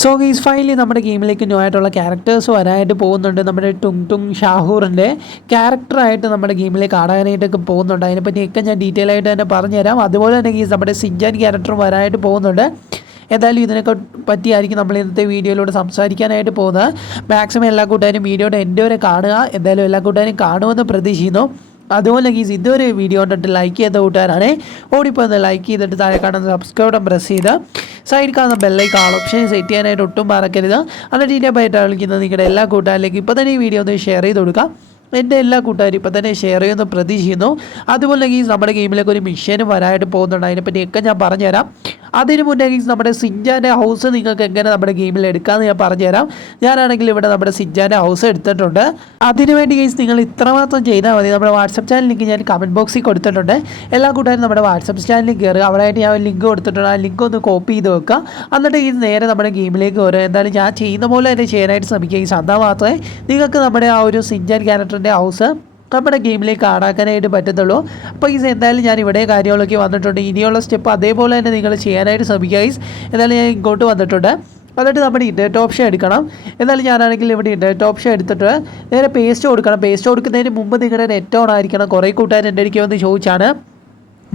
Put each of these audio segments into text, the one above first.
So guys finally നമ്മുടെ ഗെയിമിലേക്ക് new ആയിട്ടുള്ള characters വരാനായിട്ട് പോകുന്നുണ്ട്. നമ്മുടെ ടുങ് ടുങ് ഷാഹൂറിൻ്റെ ക്യാരക്ടറായിട്ട് നമ്മുടെ ഗെയിമിലേക്ക് ആടാനായിട്ടൊക്കെ പോകുന്നുണ്ട്. അതിനെപ്പറ്റിയൊക്കെ ഞാൻ ഡീറ്റെയിൽ ആയിട്ട് തന്നെ പറഞ്ഞുതരാം. അതുപോലെ തന്നെ ഗൈസ് നമ്മുടെ സിഞ്ചാൻ ക്യാരക്ടറും വരാനായിട്ട് പോകുന്നുണ്ട്. എന്തായാലും ഇതിനൊക്കെ പറ്റിയായിരിക്കും നമ്മൾ ഇന്നത്തെ വീഡിയോയിലൂടെ സംസാരിക്കാനായിട്ട് പോകുന്നത്. മാക്സിമം എല്ലാ കൂട്ടുകാരും വീഡിയോയുടെ എൻ്റെ വരെ കാണുക. എന്തായാലും എല്ലാ കൂട്ടുകാരും കാണുമെന്ന് പ്രതീക്ഷിക്കുന്നു. അതുപോലെ ഗീസ് ഇതൊരു വീഡിയോ കണ്ടിട്ട് ലൈക്ക് ചെയ്ത കൂട്ടുകാരാണ് ഓടിപ്പോന്ന് ലൈക്ക് ചെയ്തിട്ട് താഴെ കാണുന്ന സബ്സ്ക്രൈബ് പ്രസ് ചെയ്ത് സൈഡിൽ കാണുന്ന ബെല്ലൈക്കൺ ആൾ ഓപ്ഷൻ സെറ്റ് ചെയ്യാനായിട്ട് ഒട്ടും മറക്കരുത്. എന്നിട്ട് ഇതിനെപ്പറ്റി കളിക്കുന്നത് നിങ്ങളുടെ എല്ലാ കൂട്ടുകാരിലേക്കും ഇപ്പോൾ തന്നെ ഈ വീഡിയോ ഒന്ന് ഷെയർ ചെയ്ത് കൊടുക്കാം. എൻ്റെ എല്ലാ കൂട്ടുകാരും ഇപ്പോൾ തന്നെ ഷെയർ ചെയ്യുമെന്ന് പ്രതീക്ഷിക്കുന്നു. അതുപോലെ ഗീസ് നമ്മുടെ ഗെയിമിലേക്ക് ഒരു മിഷനും വരാനായിട്ട് പോകുന്നുണ്ട്. അതിനെപ്പറ്റിയൊക്കെ ഞാൻ പറഞ്ഞുതരാം. അതിന് മുന്നേ ഗീസ് നമ്മുടെ സിഞ്ചാൻ്റെ ഹൗസ് നിങ്ങൾക്ക് എങ്ങനെ നമ്മുടെ ഗെയിമിൽ എടുക്കാമെന്ന് ഞാൻ പറഞ്ഞുതരാം. ഞാനാണെങ്കിൽ ഇവിടെ നമ്മുടെ സിഞ്ചാൻ്റെ ഹൗസ് എടുത്തിട്ടുണ്ട്. അതിനുവേണ്ടി ഗീസ് നിങ്ങൾ ഇത്രമാത്രം ചെയ്താൽ മതി. നമ്മുടെ വാട്സപ്പ് ചാനൽ ലിങ്ക് ഞാൻ കമൻറ്റ് ബോക്സിൽ കൊടുത്തിട്ടുണ്ട്. എല്ലാ കൂട്ടുകാരും നമ്മുടെ വാട്സപ്പ് ചാനലിൽ കയറുക. അവിടെയായിട്ട് ഞാൻ ലിങ്ക് കൊടുത്തിട്ടുണ്ട്. ആ ലിങ്ക് ഒന്ന് കോപ്പി ചെയ്ത് വെക്കുക. എന്നിട്ട് ഇത് നേരെ നമ്മുടെ ഗെയിമിലേക്ക് വരും. എന്തായാലും ഞാൻ ചെയ്യുന്ന പോലെ തന്നെ ചെയ്യാനായിട്ട് ശ്രമിക്കുക. ഈ എന്നാൽ മാത്രമേ നിങ്ങൾക്ക് നമ്മുടെ ആ ഒരു സിഞ്ചാൻ ക്യാരക്ടറിൻ്റെ ഹൗസ് നമ്മുടെ ഗെയിമിലേക്ക് ആടാക്കാനായിട്ട് പറ്റത്തുള്ളൂ. അപ്പോൾ ഗൈസ് എന്തായാലും ഞാൻ ഇവിടെ കാര്യങ്ങളൊക്കെ വന്നിട്ടുണ്ട്. ഇനിയുള്ള സ്റ്റെപ്പ് അതേപോലെ തന്നെ നിങ്ങൾ ചെയ്യാനായിട്ട് ശ്രമിക്കുക ഗൈസ്. എന്തായാലും ഞാൻ ഇങ്ങോട്ട് വന്നിട്ടുണ്ട്. എന്നിട്ട് നമ്മുടെ ഇൻ്റർനെറ്റ് ഓപ്ഷൻ എടുക്കണം. എന്നാലും ഞാനാണെങ്കിൽ ഇവിടെ ഇൻ്റർനെറ്റ് ഓപ്ഷൻ എടുത്തിട്ട് നേരെ പേസ്റ്റ് കൊടുക്കണം. പേസ്റ്റ് കൊടുക്കുന്നതിന് മുമ്പ് നിങ്ങളുടെ നെറ്റ് ഓൺ ആയിരിക്കണം. കുറേ കൂട്ടുകാർ എൻ്റെ അടുത്ത് വന്ന് ചോദിച്ചാണ്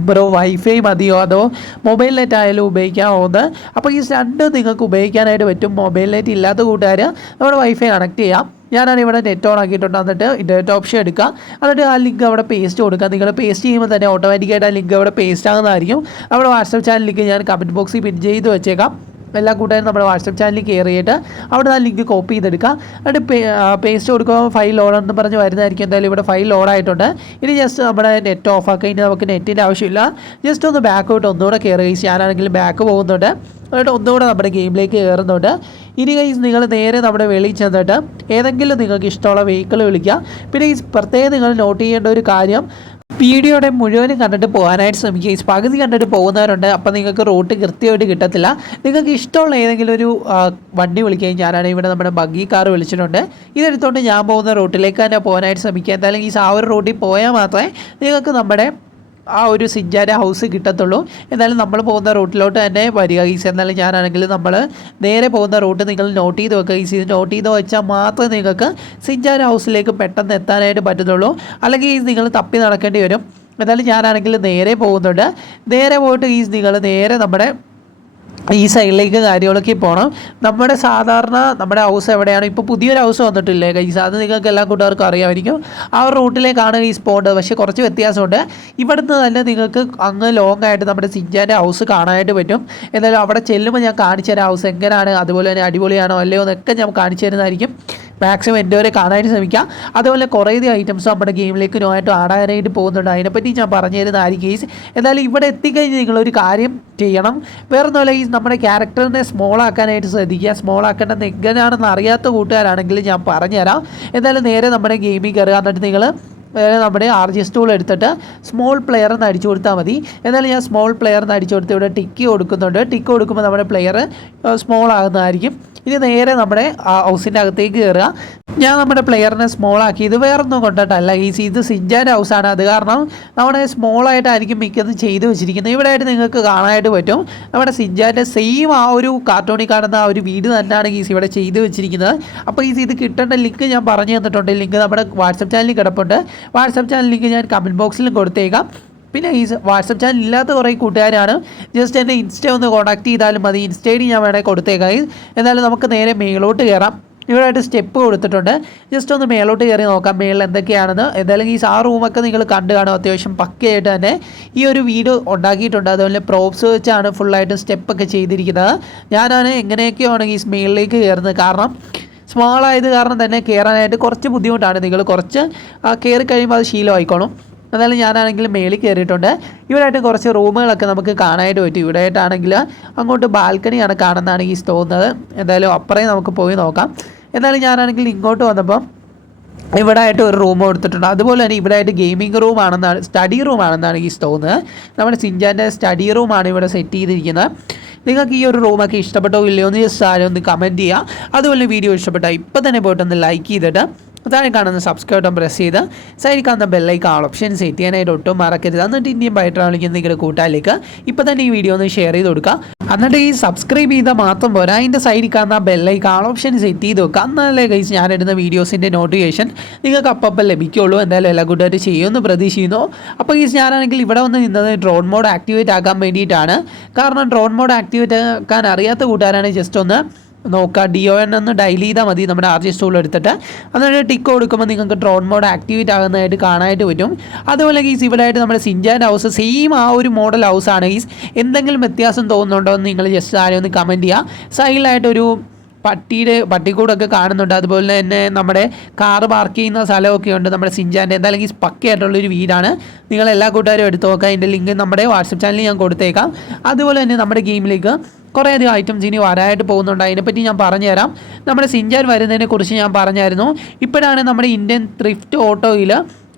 ബ്രോ വൈഫൈ മതിയോ അതോ മൊബൈൽ നെറ്റ് ആയാലും ഉപയോഗിക്കാമോന്ന്. അപ്പോൾ ഈ രണ്ടും നിങ്ങൾക്ക് ഉപയോഗിക്കാനായിട്ട് പറ്റും. മൊബൈൽ നെറ്റ് ഇല്ലാത്ത കൂട്ടുകാർ നമ്മുടെ വൈഫൈ കണക്ട് ചെയ്യാം. ഞാനാണ് ഇവിടെ നെറ്റ് ഓൺ ആക്കിയിട്ടുണ്ട്. എന്നിട്ട് ഇൻ്റർനെറ്റ് ഓപ്ഷൻ എടുക്കുക. എന്നിട്ട് ആ ലിങ്ക് അവിടെ പേസ്റ്റ് കൊടുക്കുക. നിങ്ങൾ പേസ്റ്റ് ചെയ്യുമ്പോൾ തന്നെ ഓട്ടോമാറ്റിക്കായിട്ട് ആ ലിങ്ക് അവിടെ പേസ്റ്റ് ആകുന്നതായിരിക്കും. നമ്മുടെ വാട്സപ്പ് ചാനലിലേക്ക് ഞാൻ കമൻറ്റ് ബോക്സിൽ പിൻ ചെയ്ത് വെച്ചേക്കാം. എല്ലാ കൂട്ടുകാരും നമ്മുടെ വാട്സപ്പ് ചാനലിൽ കയറിയിട്ട് അവിടെ ആ ലിങ്ക് കോപ്പി ചെയ്തെടുക്കുക. എന്നിട്ട് പേസ്റ്റ് കൊടുക്കുമ്പോൾ ഫയൽ ലോഡെന്ന് പറഞ്ഞ് വരുന്നതായിരിക്കും. എന്തായാലും ഇവിടെ ഫയൽ ലോഡായിട്ടുണ്ട്. ഇനി ജസ്റ്റ് നമ്മുടെ നെറ്റ് ഓഫ് ആക്കുക. ഇനി നമുക്ക് നെറ്റിൻ്റെ ആവശ്യമില്ല. ജസ്റ്റ് ഒന്ന് ബാക്കോട്ട് ഒന്നുകൂടെ കയറുക. ഞാനാണെങ്കിൽ ബാക്ക് പോകുന്നുണ്ട്. എന്നിട്ട് ഒന്നുകൂടെ നമ്മുടെ ഗെയിമിലേക്ക് കയറുന്നുണ്ട്. ഇനി ഗൈസ് നിങ്ങൾ നേരെ നമ്മുടെ വെളിയിൽ ചെന്നിട്ട് ഏതെങ്കിലും നിങ്ങൾക്ക് ഇഷ്ടമുള്ള വെഹിക്കിൾ വിളിക്കുക. പിന്നെ ഈ പ്രത്യേകം നിങ്ങൾ നോട്ട് ചെയ്യേണ്ട ഒരു കാര്യം, വീഡിയോയുടെ മുഴുവനും കണ്ടിട്ട് പോകാനായിട്ട് ശ്രമിക്കുക. പകുതി കണ്ടിട്ട് പോകുന്നവരുണ്ട്. അപ്പോൾ നിങ്ങൾക്ക് റൂട്ട് കൃത്യമായിട്ട് കിട്ടത്തില്ല. നിങ്ങൾക്ക് ഇഷ്ടമുള്ള ഏതെങ്കിലും ഒരു വണ്ടി വിളിക്കുകയും ഞാനാണെങ്കിൽ ഇവിടെ നമ്മുടെ ബഗ്ഗി കാർ വിളിച്ചിട്ടുണ്ട്. ഇതെടുത്തുകൊണ്ട് ഞാൻ പോകുന്ന റൂട്ടിലേക്ക് തന്നെ പോകാനായിട്ട് ശ്രമിക്കുക. എന്തായാലും ഈ ആ ഒരു റൂട്ടിൽ പോയാൽ മാത്രമേ നിങ്ങൾക്ക് നമ്മുടെ ആ ഒരു സിഞ്ചാൻ്റെ ഹൗസ് കിട്ടത്തുള്ളൂ. എന്നാലും നമ്മൾ പോകുന്ന റൂട്ടിലോട്ട് തന്നെ വരിക ഗീസ്. എന്നാലും ഞാനാണെങ്കിൽ നമ്മൾ നേരെ പോകുന്ന റൂട്ട് നിങ്ങൾ നോട്ട് ചെയ്ത് വെക്കുക ഗീസ്. ഇത് നോട്ട് ചെയ്ത് വെച്ചാൽ മാത്രമേ നിങ്ങൾക്ക് സിഞ്ചാൻ്റെ ഹൗസിലേക്ക് പെട്ടെന്ന് എത്താനായിട്ട് പറ്റത്തുള്ളൂ. അല്ലെങ്കിൽ നിങ്ങൾ തപ്പി നടക്കേണ്ടി വരും. എന്നാലും ഞാനാണെങ്കിൽ നേരെ പോകുന്നുണ്ട്. നേരെ പോയിട്ട് ഗീസ് നിങ്ങൾ നേരെ നമ്മുടെ ഈ സൈഡിലേക്ക് കാര്യങ്ങളൊക്കെ പോകണം. നമ്മുടെ സാധാരണ നമ്മുടെ ഹൗസ് എവിടെയാണ്, ഇപ്പോൾ പുതിയൊരു ഹൗസ് വന്നിട്ടില്ലേ ഗൈസ്, അത് നിങ്ങൾക്ക് എല്ലാ കൂട്ടുകാർക്കും അറിയാമായിരിക്കും. ആ ഒരു റൂട്ടിലേക്കാണ് ഗൈസ് പോകേണ്ടത്. പക്ഷേ കുറച്ച് വ്യത്യാസമുണ്ട്. ഇവിടുന്ന് തന്നെ നിങ്ങൾക്ക് അങ്ങ് ലോങ് ആയിട്ട് നമ്മുടെ സിഞ്ചാൻ്റെ ഹൗസ് കാണാനായിട്ട് പറ്റും. എന്നാലും അവിടെ ചെല്ലുമ്പോൾ ഞാൻ കാണിച്ചു തരാം ഹൗസ് എങ്ങനെയാണ്, അതുപോലെ തന്നെ അടിപൊളിയാണോ അല്ലയോ എന്നൊക്കെ ഞാൻ കാണിച്ചു തരുന്നതായിരിക്കും. മാക്സിമം എൻ്റെ വരെ കാണാനായിട്ട് ശ്രമിക്കാം. അതുപോലെ കുറേയധികം ഐറ്റംസ് നമ്മുടെ ഗെയിമിലേക്ക് നോയിട്ട് ആടാനായിട്ട് പോകുന്നുണ്ട്. അതിനെപ്പറ്റി ഞാൻ പറഞ്ഞു തരുന്നതായിരിക്കും ഗെയ്സ്. എന്നാലും ഇവിടെ എത്തിക്കഴിഞ്ഞ് നിങ്ങളൊരു കാര്യം ചെയ്യണം. വേറെ ഒന്നുമല്ല ഗെയ്സ്, നമ്മുടെ ക്യാരക്ടറിനെ സ്മോൾ ആക്കാനായിട്ട് ശ്രദ്ധിക്കുക. സ്മോൾ ആക്കേണ്ടത് എങ്ങനെയാണെന്ന് അറിയാത്ത കൂട്ടുകാരാണെങ്കിൽ ഞാൻ പറഞ്ഞുതരാം. എന്തായാലും നേരെ നമ്മുടെ ഗെയിമിൽ കയറുക. എന്നിട്ട് നിങ്ങൾ നമ്മുടെ RGS ടൂൾ എടുത്തിട്ട് സ്മോൾ പ്ലെയർ എന്ന് അടിച്ചു കൊടുത്താൽ മതി. എന്നാലും ഞാൻ സ്മോൾ പ്ലെയർ എന്ന് അടിച്ചു കൊടുത്ത് ഇവിടെ ടിക്ക് കൊടുക്കുന്നുണ്ട്. ടിക്ക് കൊടുക്കുമ്പോൾ നമ്മുടെ പ്ലെയർ സ്മോൾ ആകുന്നതായിരിക്കും. ഇനി നേരെ നമ്മുടെ ഹൗസിൻ്റെ അകത്തേക്ക് കയറുക. ഞാൻ നമ്മുടെ പ്ലെയറിനെ സ്മോൾ ആക്കി. ഇത് വേറൊന്നും കൊണ്ടിട്ടല്ല ഈസി, ഇത് സിഞ്ചാൻ്റെ ഹൗസാണ്. അത് കാരണം നമ്മുടെ സ്മോളായിട്ടായിരിക്കും മിക്കതും ചെയ്ത് വെച്ചിരിക്കുന്നത്. ഇവിടെ ആയിട്ട് നിങ്ങൾക്ക് കാണാനായിട്ട് പറ്റും നമ്മുടെ സിഞ്ചാൻ്റെ സെയിം ആ ഒരു കാർട്ടൂണിൽ കാണുന്ന ആ ഒരു വീട് തന്നെയാണ് ഈസി ഇവിടെ ചെയ്ത് വെച്ചിരിക്കുന്നത്. അപ്പോൾ ഈസി ഇത് കിട്ടേണ്ട ലിങ്ക് ഞാൻ പറഞ്ഞു തന്നിട്ടുണ്ട്. ലിങ്ക് നമ്മുടെ വാട്സപ്പ് ചാനലിൽ കിടപ്പുണ്ട്. വാട്സപ്പ് ചാനൽ ലിങ്ക് ഞാൻ കമൻറ്റ് ബോക്സിലും കൊടുത്തേക്കാം. പിന്നെ ഈ വാട്സപ്പ് ചാനൽ ഇല്ലാത്ത കുറേ കൂട്ടുകാരാണ്. ജസ്റ്റ് എൻ്റെ ഇൻസ്റ്റ ഒന്ന് കോൺടാക്ട് ചെയ്താലും മതി. ഇൻസ്റ്റ ഐ ഡി ഞാൻ വേണമെങ്കിൽ കൊടുത്തേക്കാം. എന്നാലും നമുക്ക് നേരെ മേലോട്ട് കയറാം. ഇവിടെയായിട്ട് സ്റ്റെപ്പ് കൊടുത്തിട്ടുണ്ട്. ജസ്റ്റ് ഒന്ന് മേലോട്ട് കയറി നോക്കാം മേളിൽ എന്തൊക്കെയാണെന്ന്. എന്തായാലും ഈ റൂമൊക്കെ നിങ്ങൾ കണ്ടു കാണും. അത്യാവശ്യം പക്കയായിട്ട് തന്നെ ഈ ഒരു വീട് ഉണ്ടാക്കിയിട്ടുണ്ട്. അതുപോലെ പ്രോപ്സ് വെച്ചാണ് ഫുള്ളായിട്ട് സ്റ്റെപ്പൊക്കെ ചെയ്തിരിക്കുന്നത്. ഞാനാണ് എങ്ങനെയൊക്കെയാണ് ഈ മേളിലേക്ക് കയറുന്നത്. കാരണം സ്മോളായത് കാരണം തന്നെ കയറാനായിട്ട് കുറച്ച് ബുദ്ധിമുട്ടാണ്. നിങ്ങൾ കുറച്ച് കയറി കഴിയുമ്പോൾ അത് ശീലമായിക്കോളും. എന്നാലും ഞാനാണെങ്കിൽ മേളിൽ കയറിയിട്ടുണ്ട്. ഇവിടെയായിട്ട് കുറച്ച് റൂമുകളൊക്കെ നമുക്ക് കാണാനായിട്ട് പറ്റും. ഇവിടെയായിട്ടാണെങ്കിൽ അങ്ങോട്ട് ബാൽക്കണിയാണ് കാണുന്നതാണ് ഈ തോന്നുന്നത്. എന്തായാലും അപ്പുറം നമുക്ക് പോയി നോക്കാം. എന്നാലും ഞാനാണെങ്കിൽ ഇങ്ങോട്ട് വന്നപ്പം ഇവിടെ ആയിട്ട് ഒരു റൂം കൊടുത്തിട്ടുണ്ട്. അതുപോലെ തന്നെ ഇവിടെ ആയിട്ട് ഗെയിമിംഗ് റൂമാണെന്നാണ്, സ്റ്റഡി റൂമാണെന്നാണ് ഈ തോന്നുന്നത്. നമ്മുടെ സിഞ്ചാൻ്റെ സ്റ്റഡി റൂമാണ് ഇവിടെ സെറ്റ് ചെയ്തിരിക്കുന്നത്. നിങ്ങൾക്ക് ഈ ഒരു റൂമൊക്കെ ഇഷ്ടപ്പെട്ടോ ഇല്ലയോ എന്ന് ജസ്റ്റ് ആരും ഒന്ന് കമൻറ്റ് ചെയ്യുക. അതുപോലെ വീഡിയോ ഇഷ്ടപ്പെട്ടാൽ ഇപ്പം തന്നെ പോയിട്ടൊന്ന് ലൈക്ക് ചെയ്തിട്ട് താഴെ കാണുന്ന സബ്സ്ക്രൈബ് ബട്ടൺ പ്രസ് ചെയ്ത് സൈഡിൽ കാണുന്ന ബെല്ലൈക്കൺ ആൾ ഓപ്ഷൻ സെറ്റ് ചെയ്യാനായിട്ട് ഒട്ടും മറക്കരുത്. എന്നിട്ട് ഇന്ത്യൻ ബൈട്രാ വിളിക്കുന്ന നിങ്ങളുടെ കൂട്ടുകാരിലേക്ക് ഇപ്പോൾ തന്നെ ഈ വീഡിയോ ഒന്ന് ഷെയർ ചെയ്ത് കൊടുക്കുക. എന്നിട്ട് ഈ സബ്സ്ക്രൈബ് ചെയ്താൽ മാത്രം പോരാ, അതിൻ്റെ സൈഡിൽ കാണുന്ന ബെല്ലൈക്കൺ ആൾ ഓപ്ഷൻ സെറ്റ് ചെയ്ത് വെക്കുക. എന്നാലേ ഗൈസ് ഞാനിടുന്ന വീഡിയോസിൻ്റെ നോട്ടിഫിക്കേഷൻ നിങ്ങൾക്ക് അപ്പം ലഭിക്കുള്ളൂ. എന്തായാലും എല്ലാ കൂട്ടുകാരും ചെയ്യുമെന്ന് പ്രതീക്ഷിക്കുന്നു. അപ്പോൾ ഗൈസ് ഞാനാണെങ്കിൽ ഇവിടെ വന്ന് നിന്നത് ഡ്രോൺ മോഡ് ആക്ടിവേറ്റ് ആക്കാൻ വേണ്ടിയിട്ടാണ്. കാരണം ഡ്രോൺ മോഡ് ആക്ടിവേറ്റ് ആക്കാൻ അറിയാത്ത കൂട്ടുകാരാണെങ്കിൽ ജസ്റ്റ് ഒന്ന് നോക്കുക, DON ഒന്ന് ഡയൽ ചെയ്താൽ മതി നമ്മുടെ RG ടൂൾ എടുത്തിട്ട്. എന്നിട്ട് ടിക്ക് കൊടുക്കുമ്പോൾ നിങ്ങൾക്ക് ഡ്രോൺ മോഡ് ആക്ടിവേറ്റ് ആകുന്നതായിട്ട് കാണാനായിട്ട് പറ്റും. അതുപോലെ ഗീസ് ഇവിടെ ആയിട്ട് നമ്മുടെ സിൻജാൻ്റെ ഹൗസ് സെയിം ആ ഒരു മോഡൽ ഹൗസാണ് ഗീസ്. എന്തെങ്കിലും വ്യത്യാസം തോന്നുന്നുണ്ടോ എന്ന് നിങ്ങൾ ജസ്റ്റ് ആരും ഒന്ന് കമൻറ്റ് ചെയ്യുക. സൈഡിലായിട്ടൊരു പട്ടിക്കൂടൊക്കെ കാണുന്നുണ്ട്. അതുപോലെ തന്നെ നമ്മുടെ കാറ് പാർക്ക് ചെയ്യുന്ന സ്ഥലമൊക്കെ ഉണ്ട് നമ്മുടെ സിൻജാൻ്റെ. എന്തായാലും പക്കയായിട്ടുള്ളൊരു വീടാണ്. നിങ്ങൾ എല്ലാ കൂട്ടുകാരും എടുത്ത് നോക്കുക. അതിൻ്റെ ലിങ്ക് നമ്മുടെ വാട്സപ്പ് ചാനലിൽ ഞാൻ കൊടുത്തേക്കാം. അതുപോലെ തന്നെ നമ്മുടെ ഗെയിമിലേക്ക് കുറേയധികം ഐറ്റംസ് ഇനി വരാനായിട്ട് പോകുന്നുണ്ട്. അതിനെപ്പറ്റി ഞാൻ പറഞ്ഞുതരാം. നമ്മുടെ സിൻജാൻ വരുന്നതിനെക്കുറിച്ച് ഞാൻ പറഞ്ഞായിരുന്നു. ഇപ്പോഴാണ് നമ്മുടെ ഇന്ത്യൻ ത്രിഫ്റ്റ് ഓട്ടോയിൽ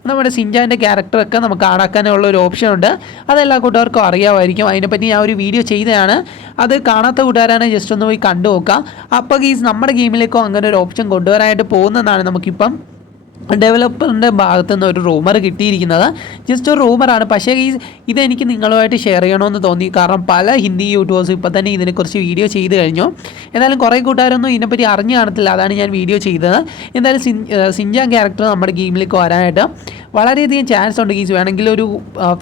നമ്മുടെ സിൻജാൻ്റെ ക്യാരക്ടറൊക്കെ നമുക്ക് ആടാക്കാനുള്ള ഒരു ഓപ്ഷൻ ഉണ്ട്. അതെല്ലാ കൂട്ടുകാർക്കും അറിയാമായിരിക്കും. അതിനെപ്പറ്റി ഞാൻ ഒരു വീഡിയോ ചെയ്തതാണ്. അത് കാണാത്ത കൂട്ടുകാരാണ് ജസ്റ്റ് ഒന്ന് പോയി കണ്ടു നോക്കുക. അപ്പോൾ ഗീസ് നമ്മുടെ ഗെയിമിലേക്കോ അങ്ങനെ ഒരു ഓപ്ഷൻ കൊണ്ടുവരാനായിട്ട് പോകുന്നതാണ് നമുക്കിപ്പം ഡെവലപ്പറിൻ്റെ ഭാഗത്തു നിന്ന് ഒരു റൂമർ കിട്ടിയിരിക്കുന്നത്. ജസ്റ്റ് ഒരു റൂമറാണ്. പക്ഷേ ഇതെനിക്ക് നിങ്ങളുമായിട്ട് ഷെയർ ചെയ്യണമെന്ന് തോന്നി. കാരണം പല ഹിന്ദി യൂട്യൂബേഴ്സും ഇപ്പോൾ തന്നെ ഇതിനെക്കുറിച്ച് വീഡിയോ ചെയ്ത് കഴിഞ്ഞു. എന്നാലും കുറേ കൂട്ടുകാരൊന്നും ഇതിനെപ്പറ്റി അറിഞ്ഞു കാണത്തില്ല. അതാണ് ഞാൻ വീഡിയോ ചെയ്തത്. എന്തായാലും സിൻജാൻ ക്യാരക്ടർ നമ്മുടെ ഗെയിമിലേക്ക് വരാനായിട്ട് വളരെയധികം ചാൻസ് ഉണ്ട് ഗീസ്. വേണമെങ്കിൽ ഒരു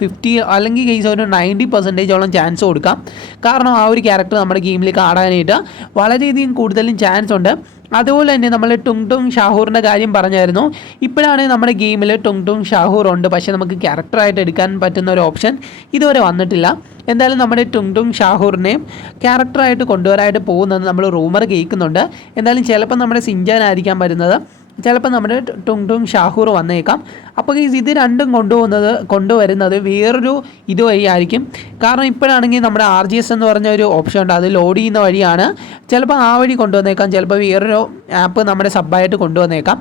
50 അല്ലെങ്കിൽ ഗീസ് ഒരു 90% ചാൻസ് കൊടുക്കാം. കാരണം ആ ഒരു ക്യാരക്ടർ നമ്മുടെ ഗെയിമിലേക്ക് ആടാനായിട്ട് വളരെയധികം കൂടുതലും ചാൻസ് ഉണ്ട്. അതുപോലെ തന്നെ നമ്മൾ ടുങ് ഷാഹൂറിൻ്റെ കാര്യം പറഞ്ഞായിരുന്നു. ഇപ്പോഴാണ് നമ്മുടെ ഗെയിമിൽ ടുങ് ഷാഹൂർ ഉണ്ട്. പക്ഷേ നമുക്ക് ക്യാരക്ടറായിട്ട് എടുക്കാൻ പറ്റുന്ന ഒരു ഓപ്ഷൻ ഇതുവരെ വന്നിട്ടില്ല. എന്തായാലും നമ്മുടെ ടുങ് ഷാഹൂറിനെയും ക്യാരക്ടറായിട്ട് കൊണ്ടുവരാനായിട്ട് പോകുന്നത് നമ്മൾ റൂമർ കേൾക്കുന്നുണ്ട്. എന്തായാലും ചിലപ്പോൾ നമ്മുടെ സിൻജാൻ ആയിരിക്കാൻ വരുന്നത്, ചിലപ്പോൾ നമ്മുടെ ടുങ് ഷാഹൂർ വന്നേക്കാം. അപ്പോൾ ഇത് രണ്ടും കൊണ്ടുവരുന്നത് വേറൊരു ഇതുവഴി ആയിരിക്കും. കാരണം ഇപ്പോഴാണെങ്കിൽ നമ്മുടെ RGS എന്ന് പറഞ്ഞ ഒരു ഓപ്ഷൻ ഉണ്ട്. അത് ലോഡ് ചെയ്യുന്ന വഴിയാണ്. ചിലപ്പോൾ ആ വഴി കൊണ്ടുവന്നേക്കാം. ചിലപ്പോൾ വേറൊരു ആപ്പ് നമ്മുടെ സബ്ബായിട്ട് കൊണ്ടുവന്നേക്കാം.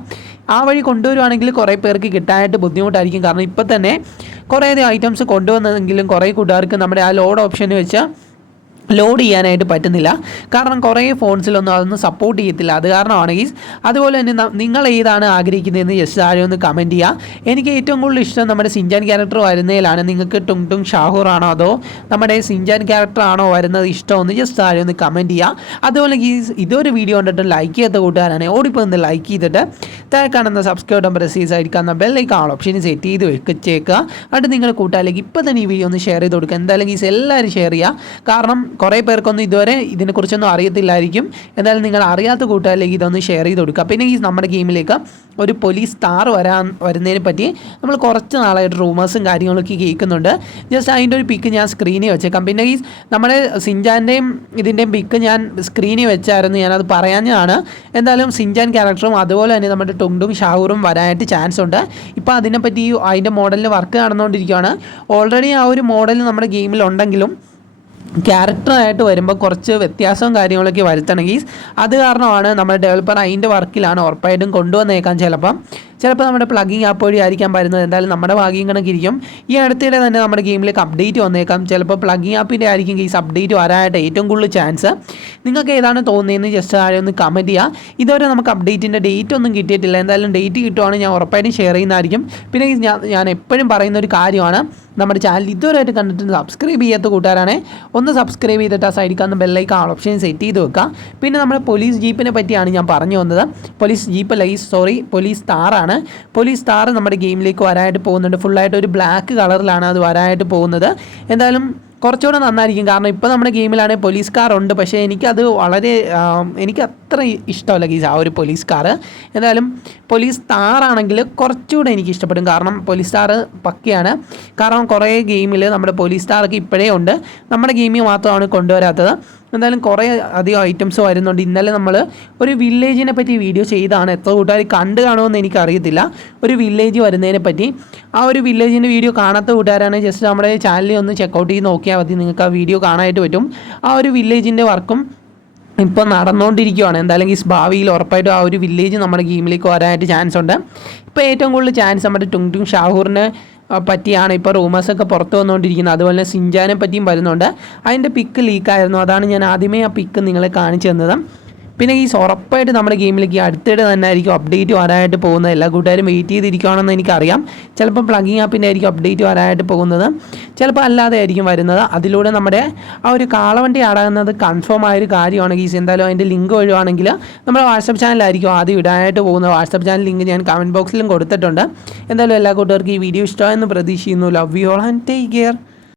ആ വഴി കൊണ്ടുവരുവാണെങ്കിൽ കുറേ പേർക്ക് കിട്ടാനായിട്ട് ബുദ്ധിമുട്ടായിരിക്കും. കാരണം ഇപ്പോൾ തന്നെ കുറേയധികം ഐറ്റംസ് കൊണ്ടുവന്നെങ്കിലും കുറേ കൂട്ടുകാർക്ക് നമ്മുടെ ആ ലോഡ് ഓപ്ഷൻ വെച്ച് ലോഡ് ചെയ്യാനായിട്ട് പറ്റുന്നില്ല. കാരണം കുറേ ഫോൺസിലൊന്നും അതൊന്നും സപ്പോർട്ട് ചെയ്യത്തില്ല. അത് കാരണമാണ് ഗീസ്. അതുപോലെ തന്നെ നിങ്ങൾ ഏതാണ് ആഗ്രഹിക്കുന്നതെന്ന് ജസ്റ്റ് ആരും ഒന്ന് കമൻറ്റ് ചെയ്യുക. എനിക്ക് ഏറ്റവും കൂടുതൽ ഇഷ്ടം നമ്മുടെ സിൻജാൻ ക്യാരക്ടർ വരുന്നതിലാണ്. നിങ്ങൾക്ക് ടുങ് ഷാഹൂർ ആണോ അതോ നമ്മുടെ സിൻജാൻ ക്യാരക്ടർ ആണോ വരുന്നത് ഇഷ്ടമെന്ന് ജസ്റ്റ് ആരും ഒന്ന് കമൻറ്റ് ചെയ്യുക. അതുപോലെ ഗീസ് ഇതൊരു വീഡിയോ കണ്ടിട്ട് ലൈക്ക് ചെയ്യാത്ത കൂട്ടുകാരാണ് ഓടിപ്പോയി ലൈക്ക് ചെയ്തിട്ട് താഴെ കാണുന്ന സബ്സ്ക്രൈബ് ബട്ടൺ പ്രസ് ചെയ്ത് ആയിരിക്കുന്ന ബെല്ലൈക്കൺ ആൾ ഓപ്ഷൻ സെറ്റ് ചെയ്ത് വെച്ചേക്കുക. എന്നിട്ട് നിങ്ങളുടെ കൂട്ടുകാരിലേക്ക് ഇപ്പോൾ തന്നെ ഈ വീഡിയോ ഒന്ന് ഷെയർ ചെയ്ത് കൊടുക്കുക. എന്തായാലും ഗീസ് എല്ലാവരും ഷെയർ ചെയ്യുക. കാരണം കുറേ പേർക്കൊന്നും ഇതുവരെ ഇതിനെക്കുറിച്ചൊന്നും അറിയത്തില്ലായിരിക്കും. എന്തായാലും നിങ്ങൾ അറിയാത്ത കൂട്ടുകാരിലേക്ക് ഇതൊന്ന് ഷെയർ ചെയ്ത് കൊടുക്കുക. പിന്നെ ഈ നമ്മുടെ ഗെയിമിലേക്ക് ഒരു പോലീസ് സ്റ്റാർ വരുന്നതിനെ പറ്റി നമ്മൾ കുറച്ച് നാളായിട്ട് റൂമേഴ്സും കാര്യങ്ങളൊക്കെ കേൾക്കുന്നുണ്ട്. ജസ്റ്റ് അതിൻ്റെ ഒരു പിക്ക് ഞാൻ സ്ക്രീനിൽ വെച്ചേക്കാം. പിന്നെ ഈ നമ്മുടെ സിൻജാൻ്റെയും ഇതിൻ്റെയും പിക്ക് ഞാൻ സ്ക്രീനിൽ വെച്ചായിരുന്നു. ഞാനത് പറയാഞ്ഞതാണ്. എന്തായാലും സിൻജാൻ ക്യാരക്ടറും അതുപോലെ തന്നെ നമ്മുടെ ടുങ് ഷാഹൂറും വരാനായിട്ട് ചാൻസ് ഉണ്ട്. ഇപ്പോൾ അതിനെപ്പറ്റി അതിൻ്റെ മോഡലിൽ വർക്ക് നടന്നുകൊണ്ടിരിക്കുകയാണ്. ഓൾറെഡി ആ ഒരു മോഡൽ നമ്മുടെ ഗെയിമിലുണ്ടെങ്കിലും ക്യാരക്ടറായിട്ട് വരുമ്പോൾ കുറച്ച് വ്യത്യാസവും കാര്യങ്ങളൊക്കെ വരുത്തണമെങ്കിൽ അത് കാരണമാണ് നമ്മുടെ ഡെവലപ്പർ അതിൻ്റെ വർക്കിലാണ് ഉറപ്പായിട്ടും കൊണ്ടുവന്നേക്കാം. ചിലപ്പോൾ നമ്മുടെ പ്ലഗിങ് ആപ്പ് വഴി ആയിരിക്കാൻ വരുന്നത്. എന്തായാലും നമ്മുടെ ഭാഗ്യം കണക്കിരിക്കും. ഈ അടുത്തിടെ തന്നെ നമ്മുടെ ഗെയിമിലേക്ക് അപ്ഡേറ്റ് വന്നേക്കാം. ചിലപ്പോൾ പ്ലഗിങ് ആപ്പിൻ്റെ ആയിരിക്കും ഈ അപ്ഡേറ്റ് വരാനായിട്ട് ഏറ്റവും കൂടുതൽ ചാൻസ്. നിങ്ങൾക്ക് ഏതാണ് തോന്നുന്നതെന്ന് ജസ്റ്റ് ആരും ഒന്ന് കമൻറ്റ് ചെയ്യുക. ഇതുവരെ നമുക്ക് അപ്ഡേറ്റിൻ്റെ ഡേറ്റ് ഒന്നും കിട്ടിയിട്ടില്ല. എന്തായാലും ഡേറ്റ് കിട്ടുവാണെങ്കിൽ ഞാൻ ഉറപ്പായിട്ടും ഷെയർ ചെയ്യുന്നതായിരിക്കും. പിന്നെ ഞാൻ എപ്പോഴും പറയുന്ന ഒരു കാര്യമാണ്, നമ്മുടെ ചാനൽ ഇതുവരെയായിട്ട് കണ്ടിട്ട് സബ്സ്ക്രൈബ് ചെയ്യാത്ത കൂട്ടുകാരാണെ ഒന്ന് സബ്സ്ക്രൈബ് ചെയ്തിട്ട് ആ സൈഡിൽ കാണുന്ന ബെല്ലൈക്കൺ ആൾ ഓപ്ഷൻ സെറ്റ് ചെയ്ത് വെക്കുക. പിന്നെ നമ്മുടെ പോലീസ് ജീപ്പിനെ പറ്റിയാണ് ഞാൻ പറഞ്ഞു വന്നത്. പോലീസ് സ്റ്റാറാണ്. പോലീസ് സ്റ്റാർ നമ്മുടെ ഗെയിമിലേക്ക് വരാനായിട്ട് പോകുന്നുണ്ട്. ഫുള്ളായിട്ട് ഒരു ബ്ലാക്ക് കളറിലാണ് അത് വരാനായിട്ട് പോകുന്നത്. എന്തായാലും കുറച്ചുകൂടെ നന്നായിരിക്കും. കാരണം ഇപ്പോൾ നമ്മുടെ ഗെയിമിലാണെങ്കിൽ പോലീസ് കാർ ഉണ്ട്. പക്ഷേ എനിക്ക് അത്ര ഇഷ്ടമല്ല ഗീസ് ആ ഒരു പോലീസ് കാർ. എന്തായാലും പോലീസ് സ്റ്റാറാണെങ്കിൽ കുറച്ചുകൂടെ എനിക്ക് ഇഷ്ടപ്പെടും. കാരണം പോലീസ് സ്റ്റാർ പക്കയാണ്. കാരണം കുറേ ഗെയിമിൽ നമ്മുടെ പോലീസ് സ്റ്റാറൊക്കെ ഇപ്പോഴേ ഉണ്ട്. നമ്മുടെ ഗെയിമിൽ മാത്രമാണ് കൊണ്ടുവരാത്തത്. എന്തായാലും കുറേ അധികം ഐറ്റംസ് വരുന്നുണ്ട്. ഇന്നലെ നമ്മൾ ഒരു വില്ലേജിനെ പറ്റി വീഡിയോ ചെയ്താണ്. എത്ര കൂട്ടുകാർ കണ്ടു കാണുമെന്ന് എനിക്കറിയത്തില്ല. ഒരു വില്ലേജ് വരുന്നതിനെ പറ്റി ആ ഒരു വില്ലേജിൻ്റെ വീഡിയോ കാണാത്ത കൂട്ടുകാരാണ് ജസ്റ്റ് നമ്മുടെ ചാനലിൽ ഒന്ന് ചെക്കൗട്ട് ചെയ്ത് നോക്കിയാൽ മതി. നിങ്ങൾക്ക് ആ വീഡിയോ കാണാനായിട്ട് പറ്റും. ആ ഒരു വില്ലേജിൻ്റെ വർക്കും ഇപ്പോൾ നടന്നുകൊണ്ടിരിക്കുകയാണ്. എന്തായാലും ഈ ഭാവിയിൽ ഉറപ്പായിട്ടും ആ ഒരു വില്ലേജ് നമ്മുടെ ഗെയിമിലേക്ക് വരാനായിട്ട് ചാൻസ് ഉണ്ട്. ഇപ്പോൾ ഏറ്റവും കൂടുതൽ ചാൻസ് നമ്മുടെ ടുങ് ഷാഹൂറിന് പറ്റിയാണ് ഇപ്പോൾ റൂമേഴ്സൊക്കെ പുറത്ത് വന്നുകൊണ്ടിരിക്കുന്നത്. അതുപോലെ തന്നെ സിൻജാനെ പറ്റിയും വരുന്നുണ്ട്. അതിൻ്റെ പിക്ക് ലീക്കായിരുന്നു. അതാണ് ഞാൻ ആദ്യമേ ആ പിക്ക് നിങ്ങളെ കാണിച്ചു തന്നത്. പിന്നെ ഈ ഉറപ്പായിട്ട് നമ്മുടെ ഗെയിമിലേക്ക് അടുത്തിടെ തന്നെ ആയിരിക്കും അപ്ഡേറ്റ് വരാനായിട്ട് പോകുന്നത്. എല്ലാ കൂട്ടുകാരും വെയിറ്റ് ചെയ്തിരിക്കുകയാണെന്ന് എനിക്കറിയാം. ചിലപ്പോൾ പ്ലഗിങ് ആപ്പിൻ്റെ ആയിരിക്കും അപ്ഡേറ്റ് വരാനായിട്ട് പോകുന്നത്, ചിലപ്പോൾ അല്ലാതെ ആയിരിക്കും വരുന്നത്. അതിലൂടെ നമ്മുടെ ആ ഒരു കാളവണ്ടി ആടാകുന്നത് കൺഫേം ആയൊരു കാര്യമാണ് ഗീസ്. എന്തായാലും അതിൻ്റെ ലിങ്ക് വഴിയാണെങ്കിൽ നമ്മുടെ വാട്സപ്പ് ചാനലായിരിക്കും ആദ്യം ഇടാനായിട്ട് പോകുന്നത്. വാട്സപ്പ് ചാനൽ ലിങ്ക് ഞാൻ കമൻറ്റ് ബോക്സിലും കൊടുത്തിട്ടുണ്ട്. എന്തായാലും എല്ലാ കൂട്ടുകാർക്കും ഈ വീഡിയോ ഇഷ്ടമായെന്ന് പ്രതീക്ഷിക്കുന്നു. Love you all and take care.